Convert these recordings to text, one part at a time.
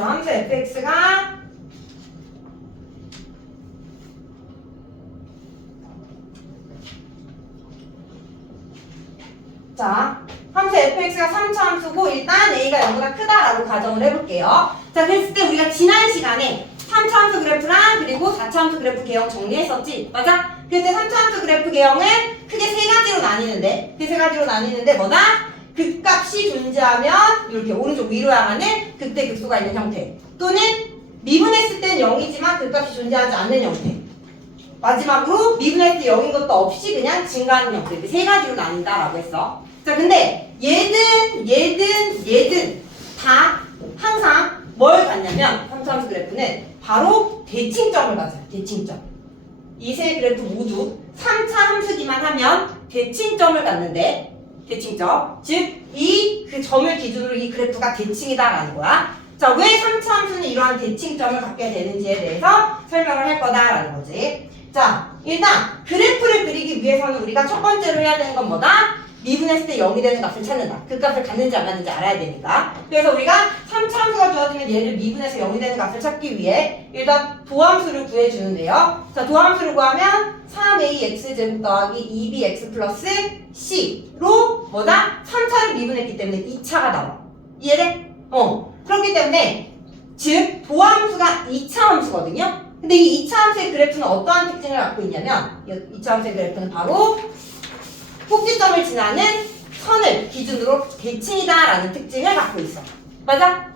자, 함수 fx가 자, 함수 fx가 3차 함수고 일단 a가 0보다 크다라고 가정을 해볼게요. 자, 그랬을 때 우리가 지난 시간에 3차 함수 그래프랑 그리고 4차 함수 그래프 개형 정리했었지? 맞아? 그때 3차 함수 그래프 개형은 크게 세 가지로 나뉘는데 그 세 가지로 나뉘는데 뭐다? 극값이 존재하면 이렇게 오른쪽 위로 향하는 극대 극소가 있는 형태 또는 미분했을 땐 0이지만 극값이 존재하지 않는 형태 마지막으로 미분했을 때 0인 것도 없이 그냥 증가하는 형태 이렇게 세 가지로 나뉜다라고 했어. 자, 근데 얘든 다 항상 뭘 갖냐면 3차 함수 그래프는 바로 대칭점을 가져요. 대칭점. 이 세 그래프 모두 3차 함수기만 하면 대칭점을 갖는데 대칭점. 즉, 그 점을 기준으로 이 그래프가 대칭이다라는 거야. 자, 왜 3차 함수는 이러한 대칭점을 갖게 되는지에 대해서 설명을 할 거다라는 거지. 자, 일단 그래프를 그리기 위해서는 우리가 첫 번째로 해야 되는 건 뭐다? 미분했을 때 0이 되는 값을 찾는다. 그 값을 갖는지 안 갖는지 알아야 되니까. 그래서 우리가 3차 함수가 주어지면 얘를 미분해서 0이 되는 값을 찾기 위해 일단 도함수를 구해주는데요. 자, 도함수를 구하면 3ax제곱 더하기 2bx 플러스 c로 뭐다? 3차를 미분했기 때문에 2차가 나와. 이해돼? 그렇기 때문에 즉 도함수가 2차 함수거든요. 근데 이 2차 함수의 그래프는 어떠한 특징을 갖고 있냐면 이 2차 함수의 그래프는 바로 꼭지점을 지나는 선을 기준으로 대칭이다라는 특징을 갖고 있어. 맞아?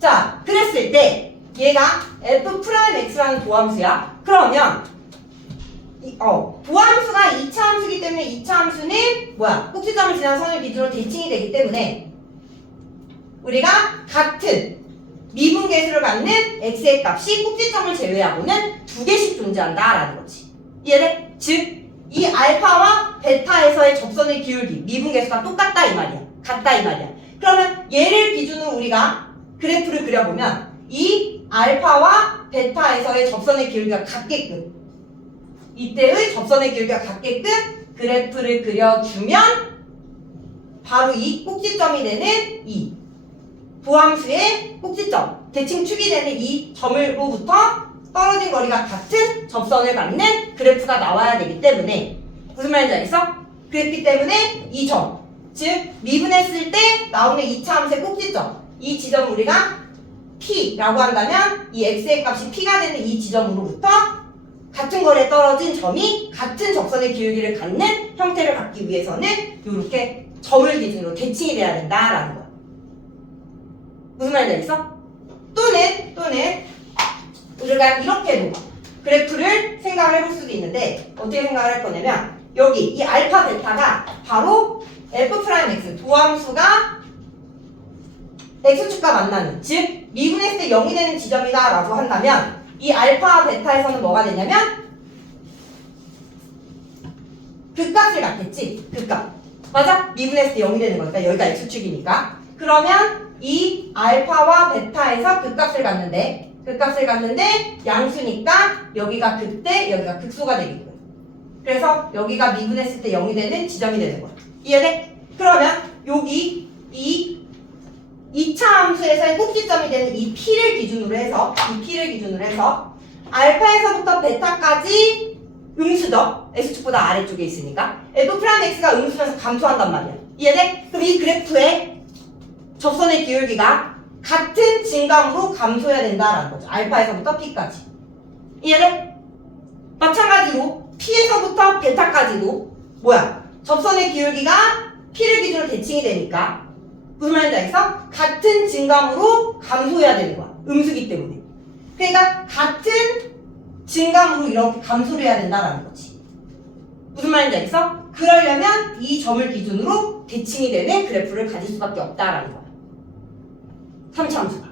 자, 그랬을 때 얘가 f'x라는 도함수야. 그러면 도함수가 2차 함수이기 때문에 2차 함수는 뭐야? 꼭지점을 지나는 선을 기준으로 대칭이 되기 때문에 우리가 같은 미분계수를 갖는 x의 값이 꼭지점을 제외하고는 두 개씩 존재한다라는 거지. 이해돼? 즉 이 알파와 베타에서의 접선의 기울기, 미분계수가 똑같다 이 말이야. 같다 이 말이야. 그러면 얘를 기준으로 우리가 그래프를 그려보면 이 알파와 베타에서의 접선의 기울기가 같게끔 이때의 접선의 기울기가 같게끔 그래프를 그려주면 바로 이 꼭지점이 되는 이 도함수의 꼭지점, 대칭축이 되는 이 점으로부터 떨어진 거리가 같은 접선을 갖는 그래프가 나와야 되기 때문에 무슨 말인지 알겠어? 그랬기 때문에 이 점, 즉 미분했을 때 나오는 2차 함수의 꼭지점 이 지점을 우리가 P라고 한다면 이 X의 값이 P가 되는 이 지점으로부터 같은 거리에 떨어진 점이 같은 접선의 기울기를 갖는 형태를 갖기 위해서는 이렇게 점을 기준으로 대칭이 돼야 된다라는 거야. 무슨 말인지 알겠어? 또는 우리가 이렇게도 그래프를 생각을 해볼 수도 있는데 어떻게 생각을 할 거냐면 여기 이 알파 베타가 바로 f'x 도함수가 x축과 만나는 즉 미분했을 때 0이 되는 지점이다 라고 한다면 이 알파 베타에서는 뭐가 되냐면 극값을 갖겠지. 극값 맞아? 미분했을 때 0이 되는 거니까 여기가 x축이니까 그러면 이 알파와 베타에서 극값을 갖는데 양수니까 여기가 극대, 여기가 극소가 되겠고요. 그래서 여기가 미분했을 때 0이 되는 지점이 되는 거야. 이해돼? 그러면 여기 이 2차 함수에서의 꼭지점이 되는 이 P를 기준으로 해서 알파에서부터 베타까지 음수죠. X축보다 아래쪽에 있으니까 F'X가 음수면서 감소한단 말이야. 이해돼? 그럼 이 그래프의 접선의 기울기가 같은 증감으로 감소해야 된다라는 거죠. 알파에서부터 P까지. 이해돼? 마찬가지로 P에서부터 베타까지도 뭐야? 접선의 기울기가 P를 기준으로 대칭이 되니까 무슨 말인지 알겠어? 같은 증감으로 감소해야 되는 거야. 음수기 때문에. 그러니까 같은 증감으로 이렇게 감소를 해야 된다라는 거지. 무슨 말인지 알겠어? 그러려면 이 점을 기준으로 대칭이 되는 그래프를 가질 수밖에 없다라는 거야. 3차 함수가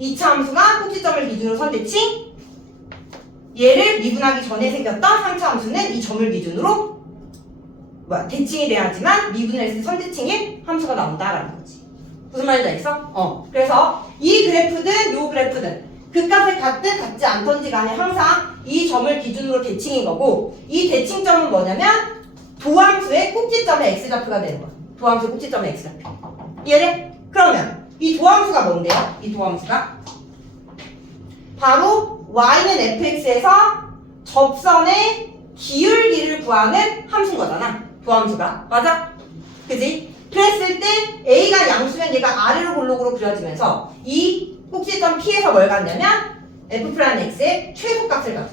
2차 함수가 꼭지점을 기준으로 선대칭 얘를 미분하기 전에 생겼던 3차 함수는 이 점을 기준으로 대칭이 돼야지만 미분을 했을 때 선대칭인 함수가 나온다라는 거지. 무슨 말인지 알겠어? 그래서 이 그래프든 요 그래프든 극값을 갖든 갖지 않던지 간에 항상 이 점을 기준으로 대칭인 거고 이 대칭점은 뭐냐면 도함수의 꼭지점의 x좌표가 되는 거야. 도함수의 꼭지점의 x좌표. 이해돼? 그러면 이 도함수가 뭔데요? 이 도함수가 바로 y는 fx에서 접선의 기울기를 구하는 함수인 거잖아. 도함수가. 맞아? 그지? 그랬을 때 A가 양수면 얘가 아래로 볼록으로 그려지면서 이 꼭지점 P에서 뭘 갖냐면 F'X의 최소값을 가져.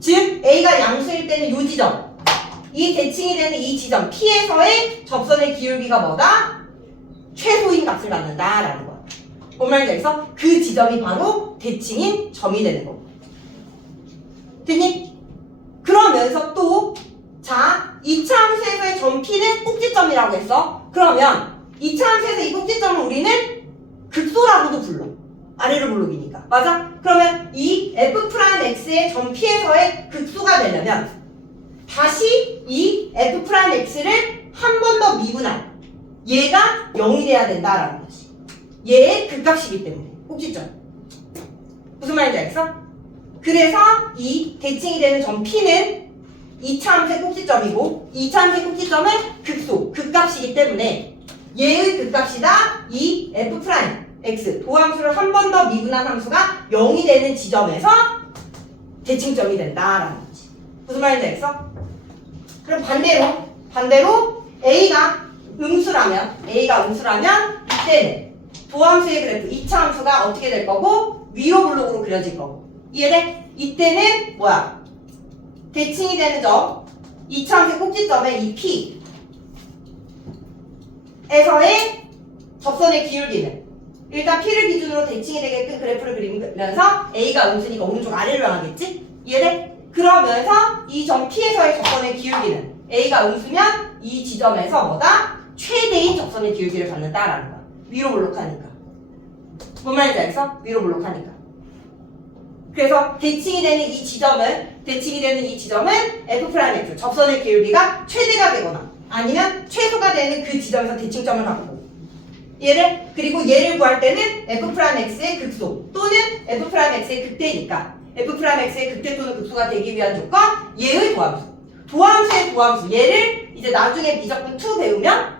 즉 A가 양수일 때는 이 지점, 이 대칭이 되는 이 지점 P에서의 접선의 기울기가 뭐다? 최소인 값을 갖는다라는 거야. 뭔 말인지 알겠어? 그 지점이 바로 대칭인 점이 되는 거고. 됐니? 그러면서 또 자, 2차 함수에서의 점 P는 꼭지점이라고 했어. 그러면 2차 함수에서 이 꼭지점을 우리는 극소라고도 불러. 아래로 볼록이니까. 맞아? 그러면 이 F'X의 점 P에서의 극소가 되려면 다시 이 F'X를 한 번 더 미분할 얘가 0이 돼야 된다라는 거지. 얘의 극값이기 때문에. 꼭지점. 무슨 말인지 알겠어? 그래서 이 대칭이 되는 점 P는 2차 함수의 꼭지점이고 2차 함수의 꼭지점은 극소, 극값이기 때문에 얘의 극값이다 이 F'X 도함수를 한 번 더 미분한 함수가 0이 되는 지점에서 대칭점이 된다라는 거지. 무슨 말인지 알겠어? 그럼 반대로 A가 음수라면 이때는 도함수의 그래프 2차 함수가 어떻게 될 거고 위로 블록으로 그려질 거고 이해돼? 이때는 뭐야? 대칭이 되는 점 2차 함수의 꼭지점의 이 P에서의 접선의 기울기는 일단 P를 기준으로 대칭이 되게끔 그래프를 그리면서 A가 음수니까 오른쪽 아래로 향하겠지? 이해돼? 그러면서 이 점 P에서의 접선의 기울기는 A가 음수면 이 지점에서 뭐다? 최대인 접선의 기울기를 갖는다라는 거야. 위로 볼록하니까. 뭔 말인지 알겠어? 위로 볼록하니까. 그래서 대칭이 되는 이 지점은 F'X 접선의 기울기가 최대가 되거나 아니면 최소가 되는 그 지점에서 대칭점을 갖고 얘를 그리고 얘를 구할 때는 F'X의 극소 또는 F'X의 극대니까 F'X의 극대 또는 극소가 되기 위한 조건 얘의 도함수의 도함수 얘를 이제 나중에 미적분 2 배우면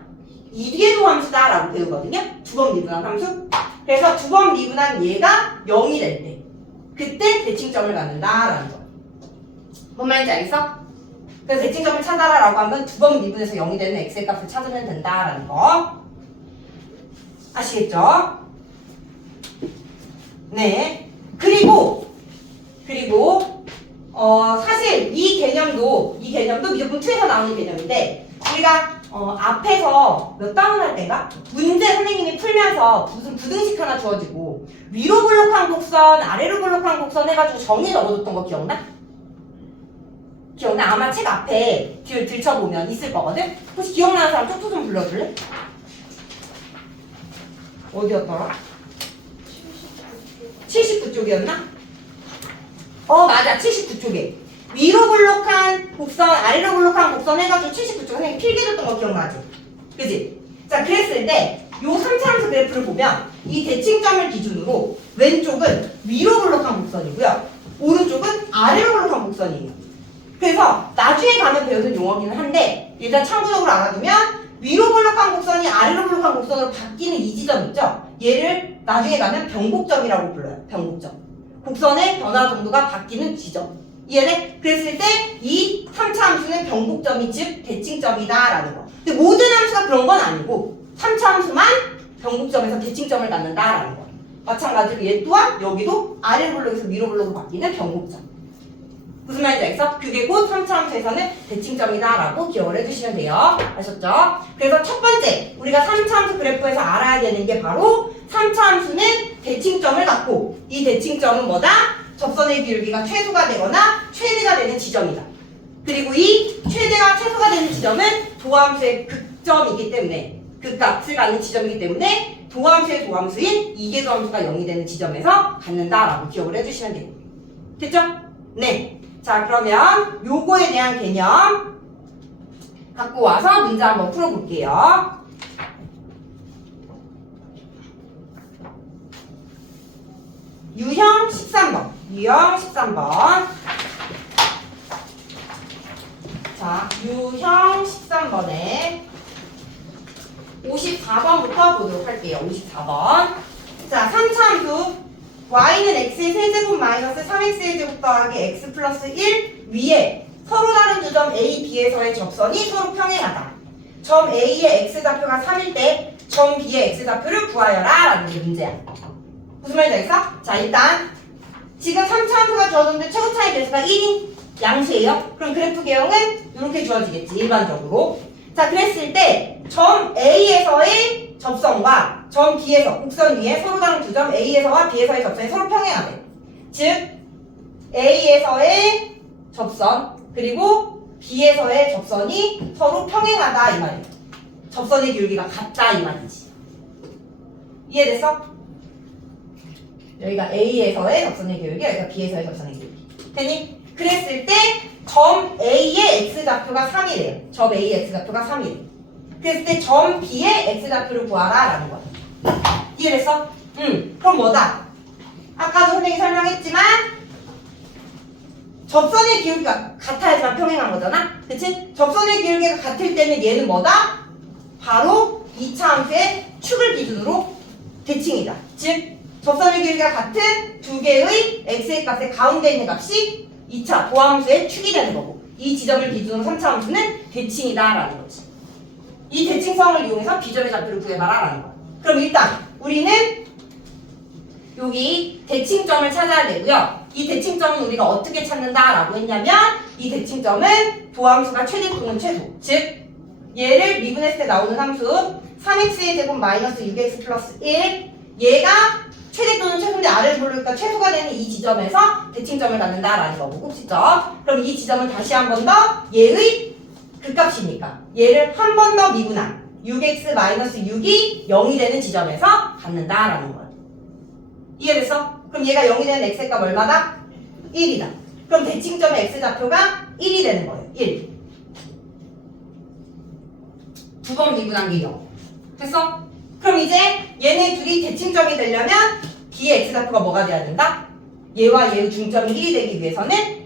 이게 도함수다라고 배우거든요. 두 번 미분한 함수. 그래서 두 번 미분한 얘가 0이 될 때 그때 대칭점을 갖는다라는 거야. 뭔 말인지 알겠어? 그래서 대칭점을 찾아라라고 하면 두 번 미분해서 0이 되는 x의 값을 찾으면 된다라는 거. 아시겠죠? 네. 그리고 사실 이 개념도 미적분 2에서 나오는 개념인데 우리가 앞에서 몇 단원 할 때인가? 문제 선생님이 풀면서 무슨 부등식 하나 주어지고 위로 볼록한 곡선, 아래로 볼록한 곡선 해가지고 정의 적어줬던 거 기억나? 기억나? 아마 책 앞에 들춰보면 있을 거거든? 혹시 기억나는 사람 쪽도 좀 불러줄래? 어디였더라? 79쪽이었나? 맞아 79쪽에 위로 볼록한 곡선, 아래로 볼록한 곡선 해가지고 79쪽 선생님 필기해줬던 거 기억나지? 그지? 자 그랬을 때 요 3차 함수 그래프를 보면 이 대칭점을 기준으로 왼쪽은 위로 볼록한 곡선이고요 오른쪽은 아래로 볼록한 곡선이에요. 그래서 나중에 가면 배우는 용어기는 한데 일단 참고적으로 알아두면 위로 볼록한 곡선이 아래로 볼록한 곡선으로 바뀌는 이 지점 있죠? 얘를 나중에 가면 변곡점이라고 불러요. 변곡점. 곡선의 변화 정도가 바뀌는 지점. 이해돼? 그랬을 때 이 3차 함수는 변곡점이 즉 대칭점이다라는 거. 근데 모든 함수가 그런 건 아니고 3차 함수만 변곡점에서 대칭점을 갖는다라는 거. 마찬가지로 얘 또한 여기도 아래 블록에서 위로 블록으로 바뀌는 변곡점. 무슨 말인지 알겠어? 그게 곧 3차 함수에서는 대칭점이다라고 기억을 해주시면 돼요. 아셨죠? 그래서 첫 번째 우리가 3차 함수 그래프에서 알아야 되는 게 바로 3차 함수는 대칭점을 갖고 이 대칭점은 뭐다? 접선의 기울기가 최소가 되거나 최대가 되는 지점이다. 그리고 이 최대와 최소가 되는 지점은 도함수의 극점이기 때문에 극값을 갖는 지점이기 때문에 도함수의 도함수인 이계도함수가 0이 되는 지점에서 갖는다라고 기억을 해주시면 돼요. 됐죠? 네. 자 그러면 요거에 대한 개념 갖고 와서 문제 한번 풀어볼게요. 유형 13번. 자, 유형 13번에 54번부터 보도록 할게요. 54번. 자, 3차 함수 y는 x의 세제곱 마이너스 3x의 제곱 더하기 x 플러스 1 위에 서로 다른 두 점 a, b에서의 접선이 서로 평행하다. 점 a의 x좌표가 3일 때 점 b의 x좌표를 구하여라 라는 게 문제야. 무슨 말인지 알겠어? 자, 일단 지금 3차 함수가 주어졌는데 최고차의 개수가 1인 양수예요. 그럼 그래프 개형은 이렇게 주어지겠지, 일반적으로. 자, 그랬을 때 점 A에서의 접선과 점 B에서 곡선 위에 서로 다른 두 점 A에서와 B에서의 접선이 서로 평행하대. 즉 A에서의 접선 그리고 B에서의 접선이 서로 평행하다 이 말이야. 접선의 기울기가 같다 이 말이지. 이해됐어? 여기가 A에서의 접선의 기울기, 여기가 B에서의 접선의 기울기. 됐니? 그랬을 때 점 A의 x좌표가 3이래요. 점 A의 x좌표가 3이래. 그랬을 때 점 B의 x좌표를 구하라 라는 거야. 이해됐어? 그럼 뭐다? 아까도 선생님이 설명했지만 접선의 기울기가 같아야지만 평행한 거잖아? 그치? 접선의 기울기가 같을 때는 얘는 뭐다? 바로 2차 함수의 축을 기준으로 대칭이다. 즉 접선의 기울기가 같은 두 개의 x의 값의 가운데 있는 값이 2차 도함수의 축이 되는 거고, 이 지점을 기준으로 3차 함수는 대칭이다 라는 거지. 이 대칭성을 이용해서 비점의 좌표를 구해봐라 라는 거야. 그럼 일단 우리는 여기 대칭점을 찾아야 되고요. 이 대칭점은 우리가 어떻게 찾는다 라고 했냐면, 이 대칭점은 도함수가 최대 또는 최소, 즉 얘를 미분했을 때 나오는 함수 3x의 제곱 마이너스 6x 플러스 1, 얘가 최대 또는 최소인데 아래를 모르니까 최소가 되는 이 지점에서 대칭점을 갖는다라는 거고, 꼭지점. 그럼 이 지점은 다시 한 번 더 얘의 극값이니까 얘를 한 번 더 미분한 6x-6이 0이 되는 지점에서 갖는다라는 거야. 이해됐어? 그럼 얘가 0이 되는 x의 값 얼마다? 1이다. 그럼 대칭점의 x좌표가 1이 되는 거예요. 1. 두 번 미분한 게 0. 됐어? 그럼 이제 얘네 둘이 대칭점이 되려면 B의 x좌표가 뭐가 돼야 된다? 얘와 얘의 중점이 1이 되기 위해서는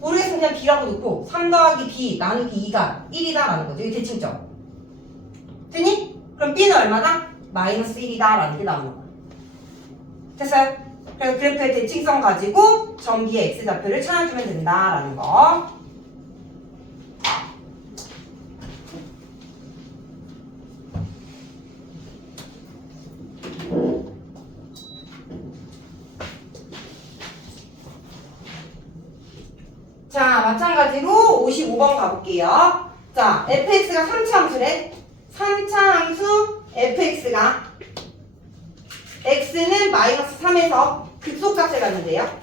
모르겠으면 그냥 B라고 놓고 3 더하기 B 나누기 2가 1이다 라는 거죠. 이게 대칭점. 됐니? 그럼 B는 얼마다? 마이너스 1이다 라는 게 나오는 거야. 됐어요? 그래서 그래프의 대칭성 가지고 점 B의 x좌표를 찾아주면 된다라는 거. 자, 마찬가지로 55번 가볼게요. 자, fx가 3차 함수래. 3차 함수 fx가 x는 마이너스 3에서 극소값을 갖는데요.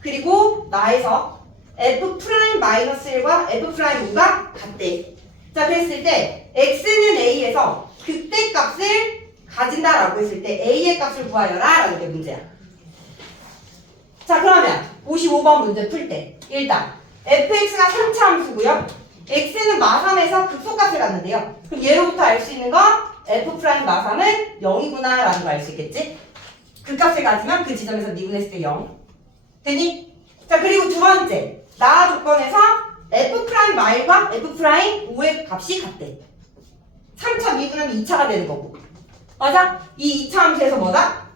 그리고 나에서 f 프라임 마이너스 1과 f 프라임 2가 같대. 자, 그랬을 때 x는 a에서 극대값을 가진다라고 했을 때 a의 값을 구하여라 라는 게 문제야. 자, 그러면 55번 문제 풀 때 일단 fx가 3차 함수고요. x는 마3에서 극소값을 갖는데요. 그럼 얘로부터 알 수 있는 건 f 프라임 마3은 0이구나 라는 거 알 수 있겠지? 극값을 가지면 그 지점에서 미분했을 때 0. 되니? 자, 그리고 두 번째 나 조건에서 f 프라임 마일과 f 프라임 5의 값이 같대. 3차 미분하면 2차가 되는 거고. 맞아? 이 2차 함수에서 뭐다?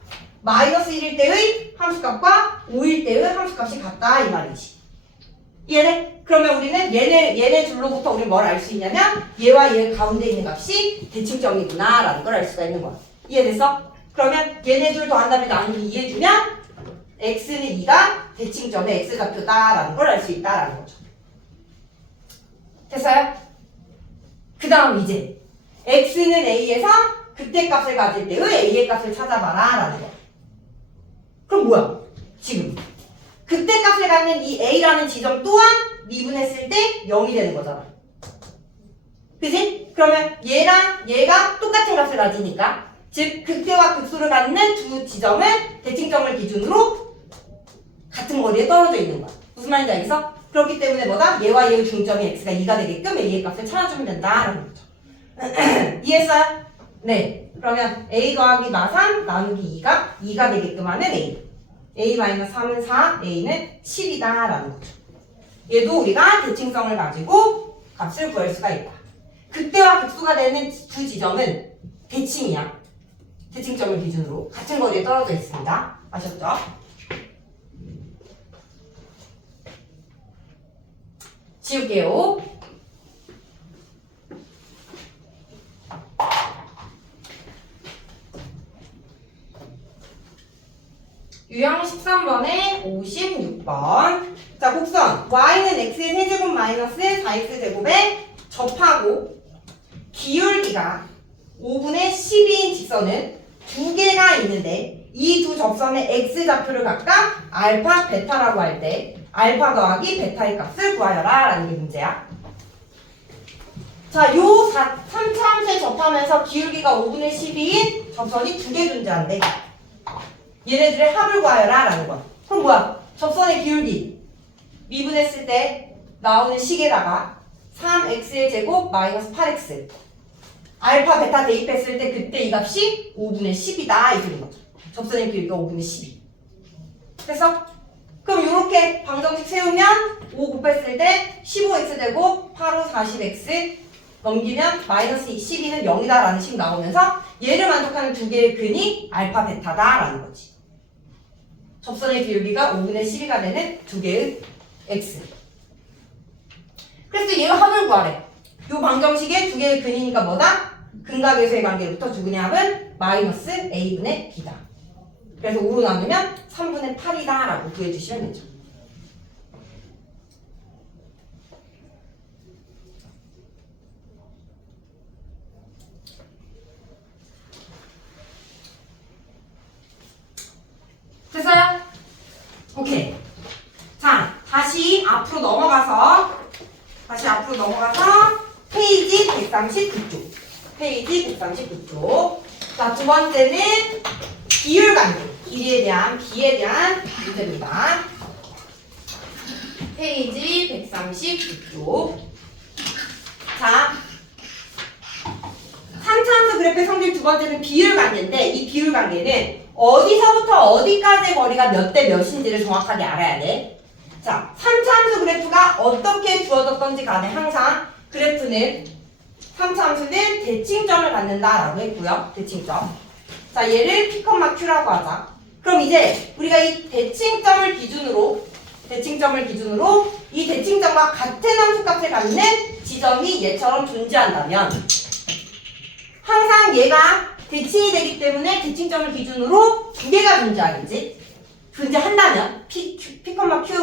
마이너스 1일 때의 함수값과 5일 때의 함수값이 같다 이 말이지. 이해돼? 그러면 우리는 얘네 둘로부터 우리 뭘 알 수 있냐면 얘와 얘 가운데 있는 값이 대칭점이구나 라는 걸 알 수가 있는 거야. 이해됐어? 그러면 얘네 둘 더한 다음에 나누기 2 해주면 x는 2가 대칭점의 x좌표다 라는 걸 알 수 있다라는 거죠. 됐어요? 그 다음 이제 x는 a에서 극대값을 가질 때의 a의 값을 찾아봐라 라는 거. 그럼 뭐야? 지금 극대값을 갖는 이 a라는 지점 또한 미분했을 때 0이 되는 거잖아. 그지? 그러면 얘랑 얘가 똑같은 값을 가지니까 즉 극대와 극소를 갖는 두 지점은 대칭점을 기준으로 같은 거리에 떨어져 있는 거야. 무슨 말인지 알겠어? 그렇기 때문에 뭐다? 얘와 얘의 중점이 x가 2가 되게끔 a의 값을 찾아주면 된다라는 거죠. 이해했어요? 네. 그러면 a 더하기 마3 나누기 2가 되게끔 하는 a-3은 4, a는 7이다 라는 거죠. 얘도 우리가 대칭성을 가지고 값을 구할 수가 있다. 극대와 극소가 되는 두 지점은 대칭이야. 대칭점을 기준으로 같은 거리에 떨어져 있습니다. 아셨죠? 지울게요. 유형 13번에 56번. 자, 곡선 y는 x의 세제곱 마이너스 4x제곱에 접하고 기울기가 5분의 12인 직선은 두 개가 있는데 이 두 접선의 x좌표를 각각 알파, 베타라고 할 때 알파 더하기 베타의 값을 구하여라 라는 게 문제야. 자, 요 3차 함수에 접하면서 기울기가 5분의 12인 접선이 두 개 존재한대. 얘네들의 합을 구하여라 라는 거야. 그럼 뭐야? 접선의 기울기 미분했을 때 나오는 식에다가 3x의 제곱 마이너스 8x 알파 베타 대입했을 때 그때 이 값이 5분의 10이다 이 소리인 거죠. 접선의 기울기가 5분의 12. 그래서 그럼 이렇게 방정식 세우면 5 곱했을 때 15x 제곱 8, 5, 40x 넘기면 마이너스 12는 0이다 라는 식 나오면서 얘를 만족하는 두 개의 근이 알파 베타다 라는 거지. 접선의 기울기가 5분의 12가 되는 두 개의 x. 그래서 얘가 합을 구하래. 이 방정식의 두 개의 근이니까 뭐다? 근각에서의 관계로부터 두 근의 합은 마이너스 a분의 b다. 그래서 5로 나누면 3분의 8이다 라고 구해주시면 되죠. 됐어요? 오케이. 자, 다시 앞으로 넘어가서 페이지 139쪽. 페이지 139쪽. 자, 두 번째는 비율관계. 비에 대한 문제입니다. 페이지 139쪽. 자, 3차함수 그래프의 성질 두 번째는 비율관계인데 이 비율관계는 어디서부터 어디까지의 거리가 몇 대 몇인지를 정확하게 알아야 돼. 자, 3차함수 그래프가 어떻게 주어졌던지 간에 항상 그래프는 3차함수는 대칭점을 갖는다라고 했고요. 대칭점. 자, 얘를 P, Q라고 하자. 그럼 이제 우리가 이 대칭점을 기준으로 이 대칭점과 같은 함수값을 갖는 지점이 얘처럼 존재한다면 항상 얘가 대칭이 되기 때문에 대칭점을 기준으로 두 개가 존재하겠지. 존재한다면 P, Q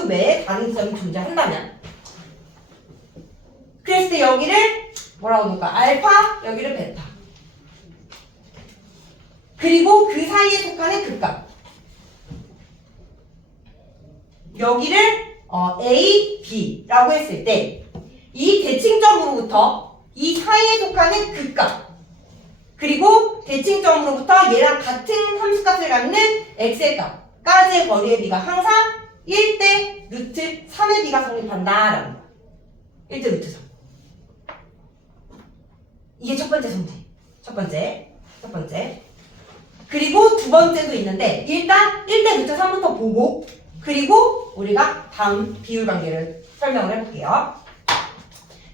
외에 다른 지점이 존재한다면 그랬을 때 여기를 뭐라고 놓을까? 알파, 여기를 베타. 그리고 그 사이에 속하는 극값. 여기를 A, B라고 했을 때 이 대칭점으로부터 이 사이에 속하는 극값 그리고 대칭점으로부터 얘랑 같은 함수값을 갖는 x의 값까지의 거리의 비가 항상 1대 루트 3의 비가 성립한다라는 거야. 1대 루트 3. 이게 첫 번째 성질. 첫 번째. 그리고 두 번째도 있는데 일단 1대 루트 3부터 보고 그리고 우리가 다음 비율관계를 설명을 해볼게요.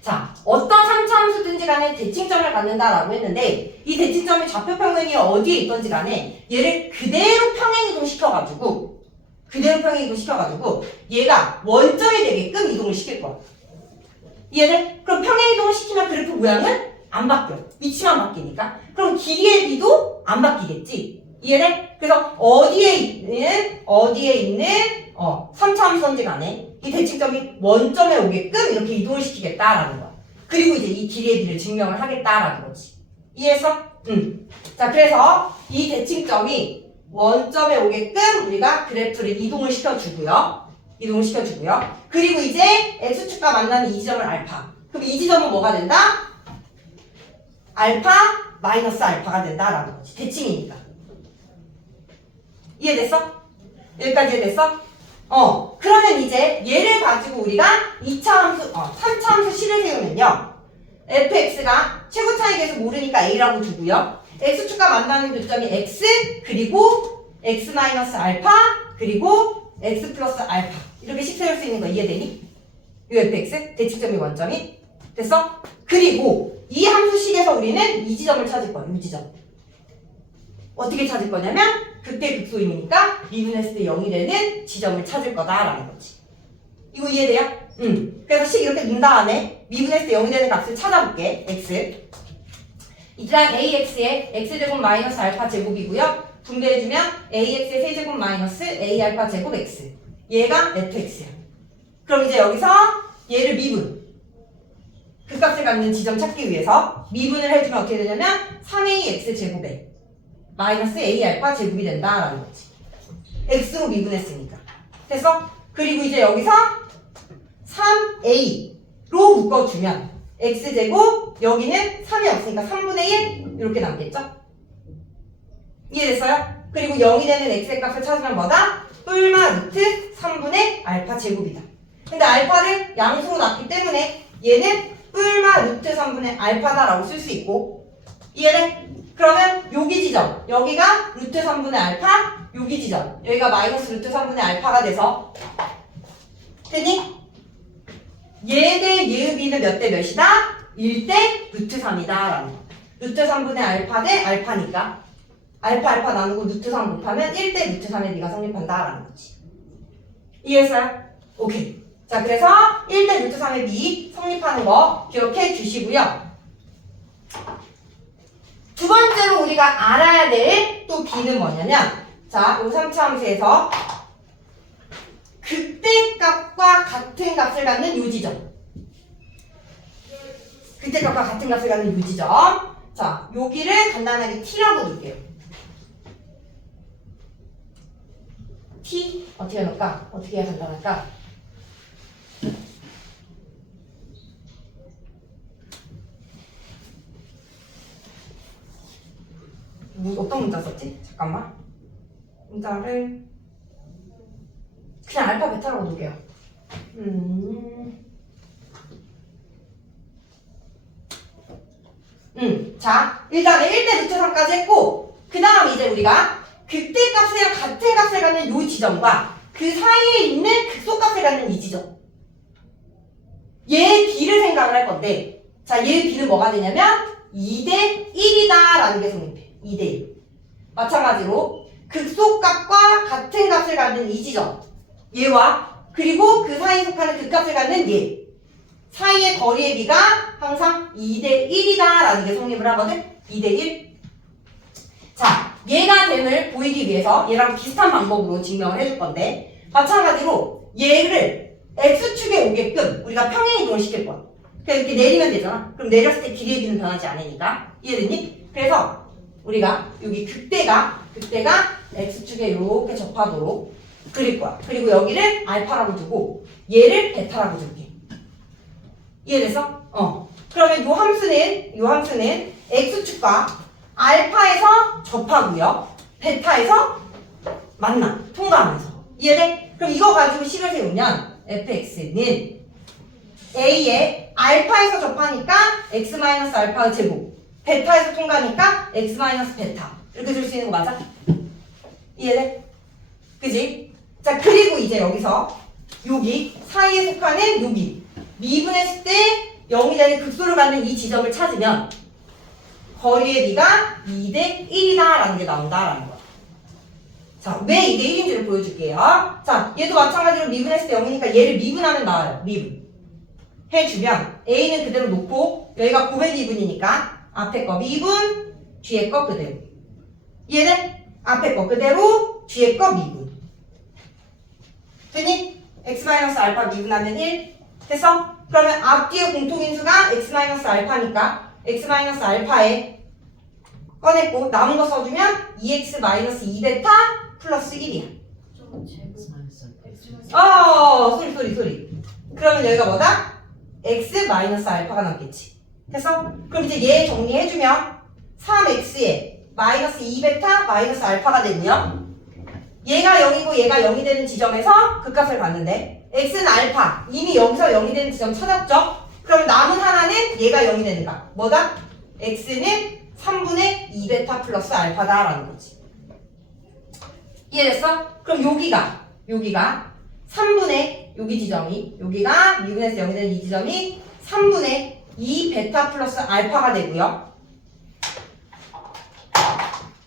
자, 어떤 3차 함수든지 간에 대칭점을 갖는다라고 했는데 이 대칭점이 좌표 평행이 어디에 있던지 간에 얘를 그대로 평행이동 시켜가지고 얘가 원점이 되게끔 이동을 시킬 거야. 이해돼? 그럼 평행이동을 시키면 그래프 모양은 안 바뀌어. 위치만 바뀌니까. 그럼 길이의 비도 안 바뀌겠지. 이해돼? 그래서 어디에 있는 3차 함수든지 간에 이 대칭점이 원점에 오게끔 이렇게 이동을 시키겠다라는 거야. 그리고 이제 이 길이의 비를 증명을 하겠다라는 거지. 이해했어? 자, 그래서 이 대칭점이 원점에 오게끔 우리가 그래프를 이동을 시켜주고요. 그리고 이제 x축과 만나는 이 지점을 알파. 그럼 이 지점은 뭐가 된다? 알파 마이너스 알파가 된다라는 거지. 대칭이니까. 이해됐어? 여기까지 이해됐어? 그러면 이제 얘를 가지고 우리가 2차 함수, 3차 함수 실을 세우면요. fx가 최고 차이에서 모르니까 a라고 두고요. x축과 만나는 교점이 x, 그리고 x 마이너스 알파, 그리고 x 플러스 알파. 이렇게 식 세울 수 있는 거 이해되니? 이 fx, 대칭점이 원점이. 됐어? 그리고 이 함수식에서 우리는 이 지점을 찾을 거야. 이 지점. 어떻게 찾을 거냐면 극대 극소임이니까 미분했을 때 0이 되는 지점을 찾을 거다라는 거지. 이거 이해돼요? 그래서 식 이렇게 넣은 다음에 미분했을 때 0이 되는 값을 찾아볼게. x. 일단 ax의 x제곱 마이너스 알파 제곱이고요. 분배해주면 ax의 세제곱 마이너스 a 알파 제곱 x. 얘가 fx야. 그럼 이제 여기서 얘를 미분. 그 값을 갖는 지점 찾기 위해서 미분을 해주면 어떻게 되냐면 3ax 제곱에 마이너스 a 알파 제곱이 된다라는 거지. x로 미분했으니까. 됐어? 그리고 이제 여기서 3a로 묶어주면 x제곱 여기는 3이 없으니까 3분의 1 이렇게 남겠죠? 이해됐어요? 그리고 0이 되는 x의 값을 찾으면 뭐다? 뿔마 루트 3분의 알파 제곱이다. 근데 알파를 양수로 놨기 때문에 얘는 뿔마 루트 3분의 알파다라고 쓸 수 있고 이해돼? 그러면 여기 지점 여기가 루트 3분의 알파 여기 지점 여기가 마이너스 루트 3분의 알파가 돼서 되니? 얘 대 얘의 b는 몇 대 몇이다? 1대 루트 3이다 라는 거. 루트 3분의 알파 대 알파니까 알파 나누고 루트 3 곱하면 1대 루트 3의 b가 성립한다 라는 거지. 이해했어요? 오케이. 자 그래서 1대 루트 3의 b 성립하는 거 기억해 주시고요. 두 번째로 우리가 알아야 될 또 b는 뭐냐면 자, 요 3차 함수에서 극대값과 같은 값을 갖는 요 지점. 극대값과 같은 값을 갖는 요 지점. 자, 여기를 간단하게 t라고 둘게요. t 어떻게 해놓을까? 어떻게 해야 간단할까? 어떤 문자 썼지? 잠깐만. 문자를 그냥 알파 베타라고 놓을게요. 자, 일단은 1대 루트 3까지 했고 그 다음 이제 우리가 극대값이랑 같은 값을 갖는 요 지점과 그 사이에 있는 극소값을 갖는 이 지점 얘 b를 생각을 할 건데 자, 얘 b는 뭐가 되냐면 2대 1이다 라는 게 성립해. 2대 1. 마찬가지로 극소값과 같은 값을 갖는 이 지점 얘와 그리고 그 사이에 속하는 그 값을 갖는 얘 사이의 거리의 비가 항상 2대 1이다 라는 게 성립을 하거든. 2대 1. 자, 얘가 됨을 보이기 위해서 얘랑 비슷한 방법으로 증명을 해줄 건데 마찬가지로 얘를 x축에 오게끔 우리가 평행 이동을 시킬 거야. 그냥 이렇게 내리면 되잖아. 그럼 내렸을 때 길이의 비는 변하지 않으니까. 이해됐니? 그래서 우리가 여기 극대가 x축에 이렇게 접하도록 그릴 거야. 그리고 여기를 알파라고 두고 얘를 베타라고 줄게. 이해됐어? 그러면 요 함수는 x축과 알파에서 접하고요. 베타에서 만나. 통과하면서. 이해돼? 그럼 이거 가지고 식을 세우면 fx는 a에 알파에서 접하니까 x-알파 제곱 베타에서 통과하니까 x-베타 이렇게 줄 수 있는 거 맞아? 이해돼? 그지? 자 그리고 이제 여기서 여기 사이에 속하는 여기 미분했을 때 0이 되는 극소를 갖는 이 지점을 찾으면 거리의 비가 2대 1이다 라는 게 나온다라는 거야. 자, 왜 2대 1인지를 보여줄게요. 자, 얘도 마찬가지로 미분했을 때 0이니까 얘를 미분하면 나와요. 미분. 해주면 A는 그대로 놓고 여기가 고백 미분이니까 앞에 거 미분, 뒤에 거 그대로. 얘는 앞에 거 그대로, 뒤에 거 미분. 되니? x-알파 미분하면 1. 됐어? 그러면 앞뒤의 공통인수가 x-알파니까 x-알파에 꺼냈고 남은 거 써주면 2x-2베타 플러스 1이야. 소리. 그러면 여기가 뭐다? x-알파가 남겠지. 됐어? 그럼 이제 얘 정리해주면 3x에 마이너스 2베타 마이너스 알파가 되고요. 얘가 0이고 얘가 0이 되는 지점에서 그 값을 봤는데 x는 알파 이미 여기서 0이 되는 지점 찾았죠? 그럼 남은 하나는 얘가 0이 되는 값 뭐다? x는 3분의 2베타 플러스 알파다 라는 거지. 이해됐어? 그럼 여기가 3분의 여기 지점이 여기가 미분에서 0이 되는 이 지점이 3분의 2 베타 플러스 알파가 되고요.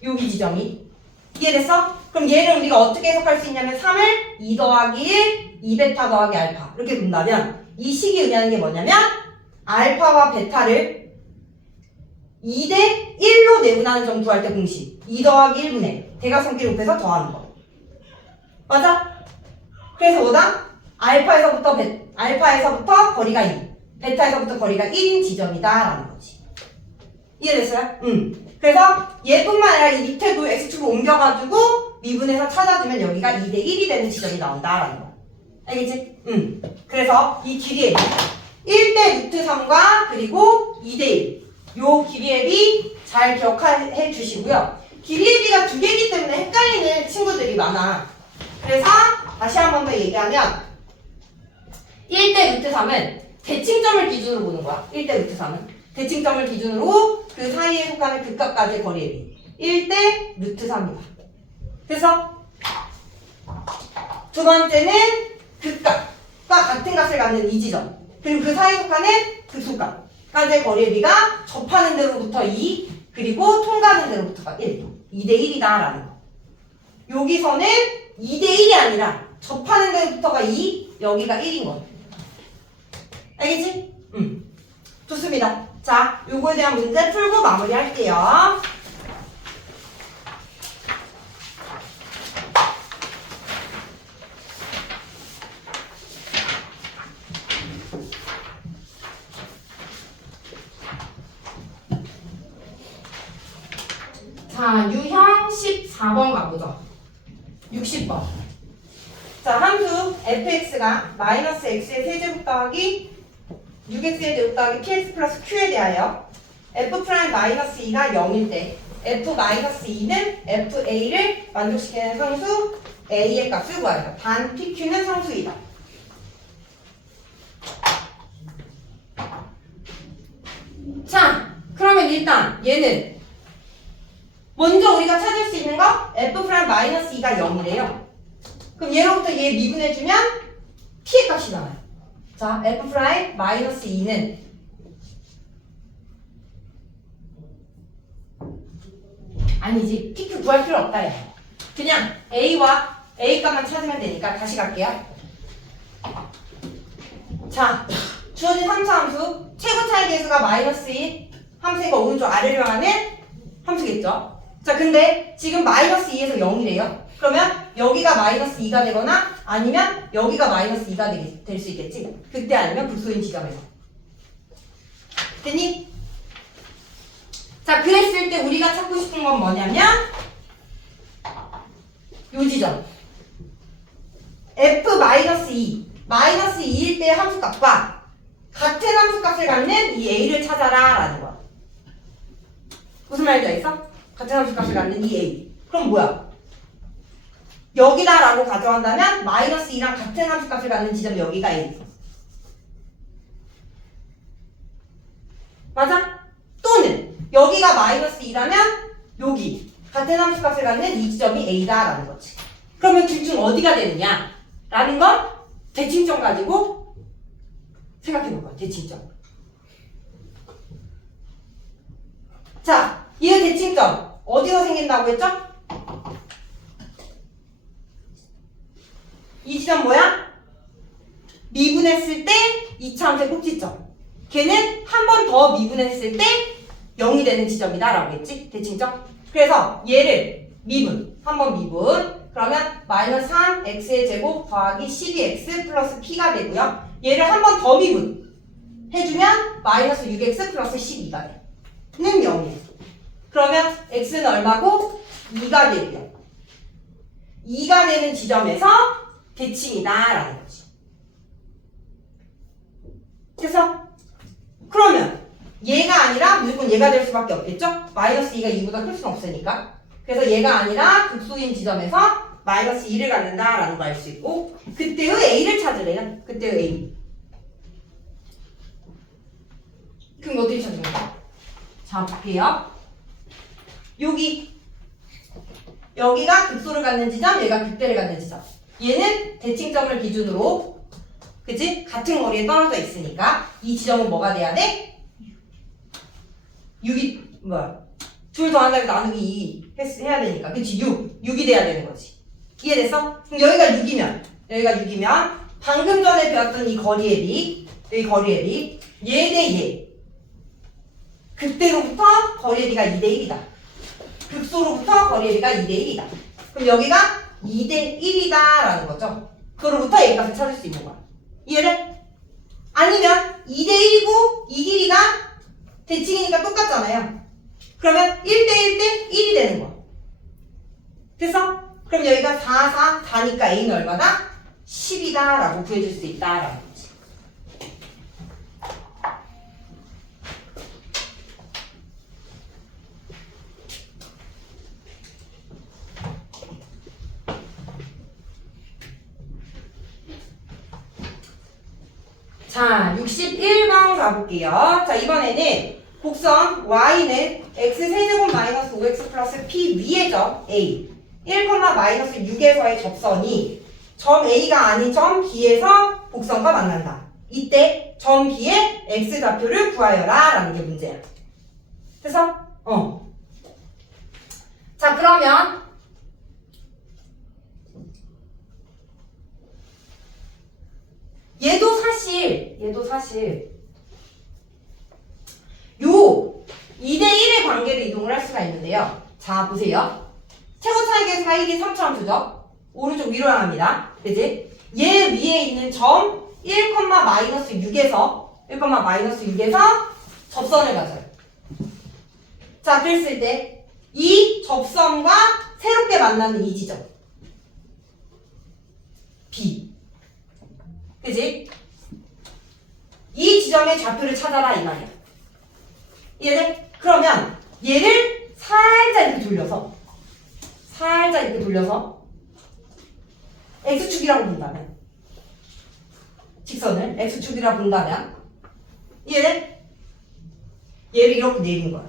여기 지점이. 이해됐어? 그럼 얘를 우리가 어떻게 해석할 수 있냐면 3을 2 더하기 1, 2베타 더하기 알파 이렇게 본다면 이 식이 의미하는 게 뭐냐면 알파와 베타를 2대 1로 내분하는 점 구할 때 공식 2 더하기 1분의 대각선끼리 곱해서 더하는 거 맞아? 그래서 뭐다? 알파에서부터 거리가 2 베타에서부터 거리가 1인 지점이다 라는 거지. 이해됐어요? 그래서 얘뿐만 아니라 이 밑에도 x축을 옮겨가지고 미분해서 찾아주면 여기가 2대 1이 되는 지점이 나온다라는 거. 알겠지? 그래서 이 길이의 1대 루트 3과 그리고 2대 1. 요 길이의 비 잘 기억해 주시고요. 길이의 비가 두 개이기 때문에 헷갈리는 친구들이 많아. 그래서 다시 한 번 더 얘기하면 1대 루트 3은 대칭점을 기준으로 보는 거야. 1대 루트 3은. 대칭점을 기준으로 그 사이에 속하는 극각까지의 거리의 비. 1대 루트 3이다. 그래서 두 번째는 극각과 같은 값을 갖는 이 지점. 그리고 그 사이에 속하는 극소각까지의 거리의 비가 접하는 데로부터 2, 그리고 통과하는 데로부터가 1. 2대 1이다 라는 거. 여기서는 2대 1이 아니라 접하는 데로부터가 2, 여기가 1인 거야. 알겠지? 좋습니다. 자, 요거에 대한 문제 풀고 마무리할게요. 자, 유형 14번 가보죠. 60번. 자, 함수 fx가 마이너스 x의 세제곱 더하기 6x의 제곱 더하기 px 플러스 q에 대하여 f 프라임 마이너스 2가 0일 때 f 마이너스 2는 fa를 만족시키는 상수 a의 값을 구하여 단 pq는 상수이다. 자, 그러면 일단 얘는 먼저 우리가 찾을 수 있는 거 f 프라임 마이너스 2가 0이래요. 그럼 얘로부터 얘 미분해주면 p의 값이 나와요. 자, f 프라임 마이너스 2는 아니지, pq 구할 필요 없다 해. 그냥 a와 a 값만 찾으면 되니까 다시 갈게요. 자, 주어진 3차 함수 최고 차이 계수가 마이너스 2 함수가 오른쪽 아래로 향하는 함수겠죠. 자, 근데 지금 마이너스 2에서 0이래요. 그러면 여기가 마이너스 2가 되거나 아니면 여기가 마이너스 2가 될 수 있겠지. 그때 아니면 극소인 지점에서. 됐니? 자, 그랬을 때 우리가 찾고 싶은 건 뭐냐면 요 지점 f-2 마이너스 2일 때의 함수값과 같은 함수값을 갖는 이 a를 찾아라 라는 거야. 무슨 말인지 알겠어? 같은 함수값을 갖는 이 a. 그럼 뭐야? 여기다 라고 가져간다면 마이너스 2랑 같은 함수값을 갖는 지점 여기가 a. 맞아? 또는 여기가 마이너스 2라면 여기 같은 함수값을 갖는 이 지점이 a다 라는 거지. 그러면 둘 중 어디가 되느냐 라는 건 대칭점 가지고 생각해 볼 거야. 대칭점. 자, 이 대칭점 어디서 생긴다고 했죠? 이 지점 뭐야? 미분했을 때 2차 함수의 꼭지점. 걔는 한 번 더 미분했을 때 0이 되는 지점이다 라고 했지? 대칭점. 그래서 얘를 미분, 한 번 미분. 그러면 마이너스 3x의 제곱 더하기 12x 플러스 p가 되고요. 얘를 한 번 더 미분 해주면 마이너스 6x 플러스 12가 돼. 는 0이에요. 그러면 x는 얼마고? 2가 되고요. 2가 되는 지점에서 대칭이다 라는 거지. 그래서 그러면 얘가 아니라 무조건 얘가 될 수밖에 없겠죠? 마이너스 2가 2보다 클 수는 없으니까. 그래서 얘가 아니라 극소인 지점에서 마이너스 2를 갖는다 라는 거 알 수 있고, 그때의 a를 찾으래요. 그때의 a. 그럼 어떻게 찾는 거야? 자, 볼게요. 여기가 극소를 갖는 지점, 얘가 극대를 갖는 지점. 얘는 대칭점을 기준으로, 그치? 같은 거리에 떨어져 있으니까 이 지점은 뭐가 돼야 돼? 6이 뭐야? 둘 더한다고 나누기 2 해야 되니까. 그치? 6이 돼야 되는 거지. 이해됐어? 그럼 여기가 6이면 방금 전에 배웠던 이 거리의 비, 여기 거리의 비, 얘 대 얘. 그때로부터 거리의 비가 2대 1이다. 극소로부터 거리의 비가 2대 1이다. 그럼 여기가 2대 1이다 라는 거죠. 그로부터 A 값을 찾을 수 있는 거야. 이해돼? 아니면 2대 1이고 이 길이가 대칭이니까 똑같잖아요. 그러면 1대 1대 1이 되는 거야. 됐어? 그럼 여기가 4, 4니까 A는 얼마다? 10이다 라고 구해줄 수 있다 라는 거지. 자, 61번 가볼게요. 자, 이번에는 곡선 y는 x세제곱 마이너스 5x 플러스 p 위의 점 a 1, 마이너스 6에서의 접선이 점 a가 아닌 점 b에서 곡선과 만난다. 이때 점 b의 x좌표를 구하여라 라는 게 문제야. 그래서 자, 그러면 얘도 사실 요 2대1의 관계로 이동을 할 수가 있는데요. 자, 보세요. 최고 차이의 사이기 3차함수죠. 오른쪽 위로 향합니다. 그치? 얘 위에 있는 점 1, 마이너스 6에서 접선을 가져요. 자, 그랬을 때 이 접선과 새롭게 만나는 이 지점 B. 그치? 이 지점의 좌표를 찾아라 이 말이야. 이해돼? 그러면 얘를 살짝 이렇게 돌려서 x축이라고 본다면 직선을 x축이라고 본다면 이해돼? 얘를 이렇게 내린 거야.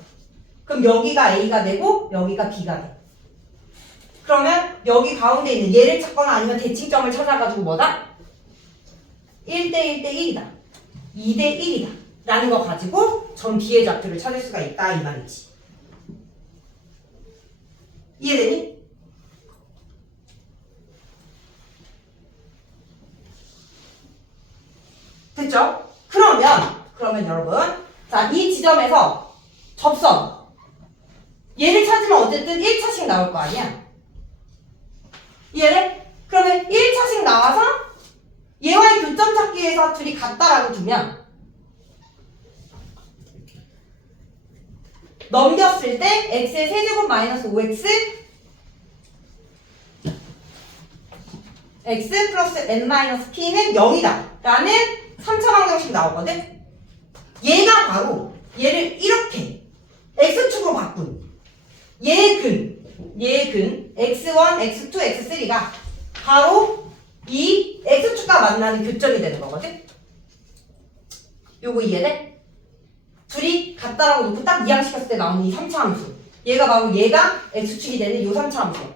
그럼 여기가 a가 되고 여기가 b가 돼. 그러면 여기 가운데 있는 얘를 찾거나 아니면 대칭점을 찾아가지고 뭐다? 1대 1대 1이다. 2대 1이다. 라는 거 가지고 점 B의 좌표를 찾을 수가 있다 이 말이지. 이해되니? 됐죠? 그러면 여러분, 자, 이 지점에서 접선 얘를 찾으면 어쨌든 1차씩 나올 거 아니야. 이해돼? 그러면 1차씩 나와서 얘와의 교점 찾기 위해서 둘이 같다라고 두면 넘겼을 때 x의 세제곱 마이너스 5x x 플러스 n 마이너스 p는 0이다 라는 3차 방정식 나오거든. 얘가 바로 얘를 이렇게 x축으로 바꾼 얘의 근 x1, x2, x3가 바로 이 x축과 만나는 교점이 되는 거거든. 요거 이해돼? 둘이 같다라고 놓고 딱 이항시켰을 때 나오는 이 3차 함수. 얘가 바로 얘가 x축이 되는 요 3차 함수야.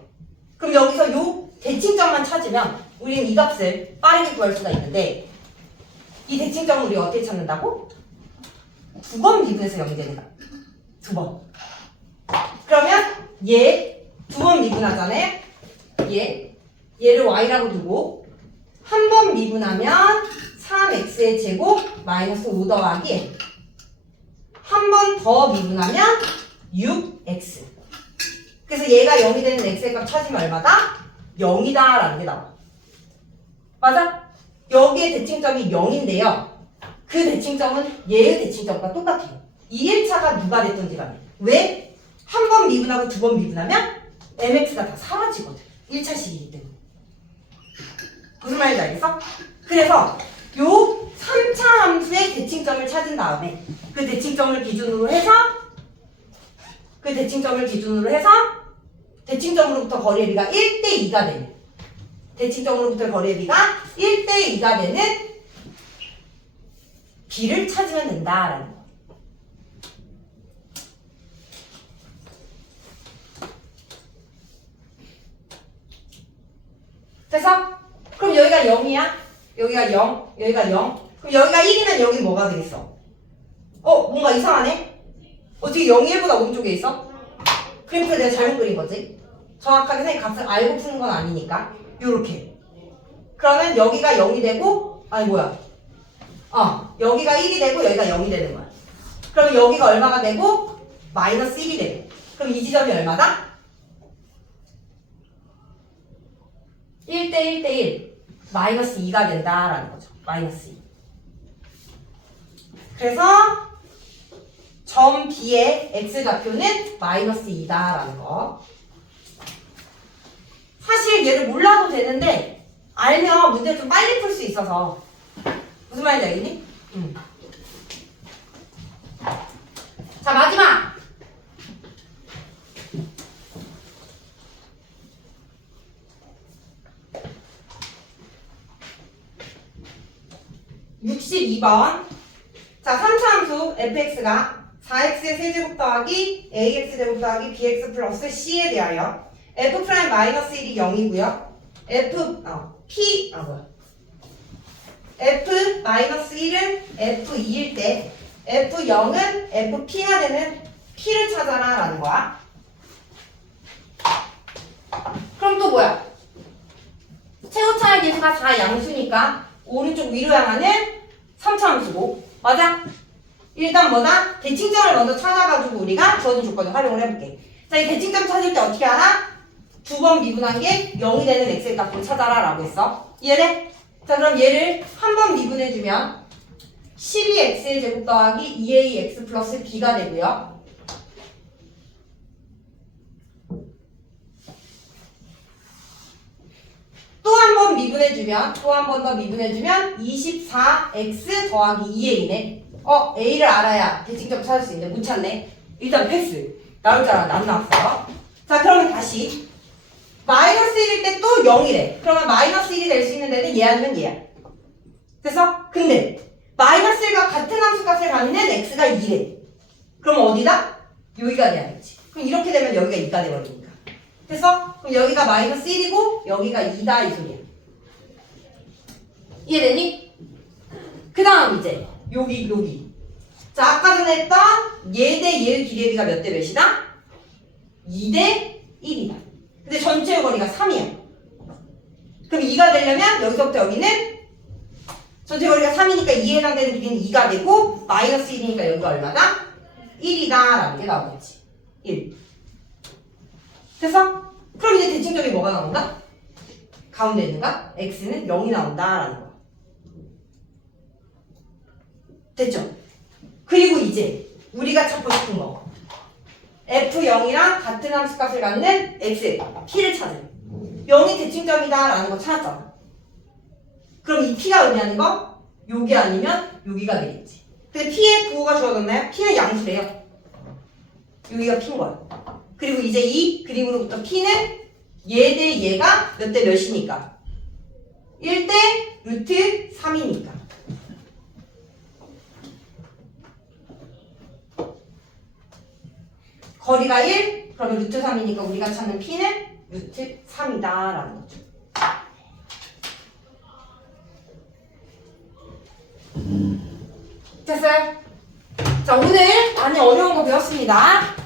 그럼 여기서 요 대칭점만 찾으면 우리는 이 값을 빠르게 구할 수가 있는데 이 대칭점을 우리가 어떻게 찾는다고? 2번 미분해서 연결되는 거야. 2번. 그러면 얘 2번 미분하잖아요. 얘를 y라고 두고 한 번 미분하면 3x의 제곱 마이너스 5 더하기 n. 한 번 더 미분하면 6x. 그래서 얘가 0이 되는 x의 값 찾으면 얼마다? 0이다 라는 게 나와. 맞아? 여기에 대칭점이 0인데요. 그 대칭점은 얘의 대칭점과 똑같아요. 이 1차가 누가 됐던지 간에. 왜? 한 번 미분하고 2번 미분하면 mx가 다 사라지거든. 1차식이기 때문에. 무슨 말인지 알겠어? 그래서 요 3차 함수의 대칭점을 찾은 다음에 그 대칭점을 기준으로 해서 대칭점으로부터 거리의 비가 1대 2가 되는 대칭점으로부터 거리의 비가 1대 2가 되는 B를 찾으면 된다라는 거. 됐어? 그럼 여기가 0이야? 여기가 0, 여기가 0. 그럼 여기가 1이면 여기는 뭐가 되겠어? 뭔가 이상하네? 어떻게 0이 1보다 오른쪽에 있어? 그래프를 내가 잘못 그린 거지. 정확하게 선생님 값을 알고 푸는 건 아니니까. 요렇게. 그러면 여기가 0이 되고, 아니 뭐야. 여기가 1이 되고 여기가 0이 되는 거야. 그러면 여기가 얼마가 되고 마이너스 1이 되고. 그럼 이 지점이 얼마다? 1대 1대 1. 마이너스 2가 된다라는 거죠. 마이너스 2. 그래서 점 B의 X좌표는 마이너스 2다라는 거. 사실 얘를 몰라도 되는데 알면 문제를 좀 빨리 풀 수 있어서. 무슨 말인지 알겠니? 자, 마지막! (62번) 자, 3차함수 fx가 4x의 세제곱 더하기 ax제곱 더하기 bx 플러스 c에 대하여 f 프라임 마이너스 1이 0이고요. f 마이너스 1은 f2일 때 f0은 fp가 되는 p를 찾아라 라는 거야. 그럼 또 뭐야? 최고차의 계수가 4양수니까 오른쪽 위로 향하는 3차함수고 맞아? 일단 뭐다? 대칭점을 먼저 찾아가지고 우리가 주어진 조건을 활용을 해볼게. 자, 이 대칭점 찾을 때 어떻게 알아? 두 번 미분한 게 0이 되는 x의 값을 찾아라 라고 했어. 이해돼? 자, 그럼 얘를 한 번 미분해주면 12x의 제곱 더하기 2ax 플러스 b가 되고요. 또 한 번 미분해주면 또 한 번 더 미분해주면 24x 더하기 2a네. a를 알아야 대칭점 찾을 수 있는데 못 찾네. 일단 패스. 나올 줄 알았는데 안 나왔어. 자, 그러면 다시 마이너스 1일 때 또 0이래. 그러면 마이너스 1이 될 수 있는 데는 얘 아니면 얘야. 됐어? 근데 마이너스 1과 같은 함수 값을 갖는 x가 2래. 그럼 어디다? 여기가 돼야겠지. 그럼 이렇게 되면 여기가 2가 돼버리니까. 됐어? 그럼 여기가 마이너스 1이고 여기가 2다 이 소리야. 이해되니? 그 다음 이제 여기. 자, 아까 전에 했던 얘 대 얘의 기대비가 몇 대 몇이다? 2대 1이다. 근데 전체 거리가 3이야. 그럼 2가 되려면 여기서부터 여기는 전체 거리가 3이니까 2에 해당되는 길이는 2가 되고 마이너스 1이니까 여기가 얼마다? 1이다 라는 게 나오겠지. 1. 됐어? 그럼 이제 대칭점이 뭐가 나온다? 가운데 있는가? x는 0이 나온다 라는 거. 됐죠? 그리고 이제 우리가 찾고 싶은 거 f0이랑 같은 함수값을 갖는 x, p를 찾으래. 0이 대칭점이다 라는 거 찾았잖아. 그럼 이 p가 의미하는 거? 요게 아니면 여기가 되겠지. 근데 p의 부호가 주어졌나요? p는 양수래요. 여기가 p인 거야. 그리고 이제 이 그림으로부터 p는 얘 대 얘가 몇 대 몇이니까 1대 루트 3이니까 거리가 1, 그러면 루트 3이니까 우리가 찾는 p는 루트 3이다 라는 거죠. 됐어요? 자, 오늘 많이 어려운 거 배웠습니다.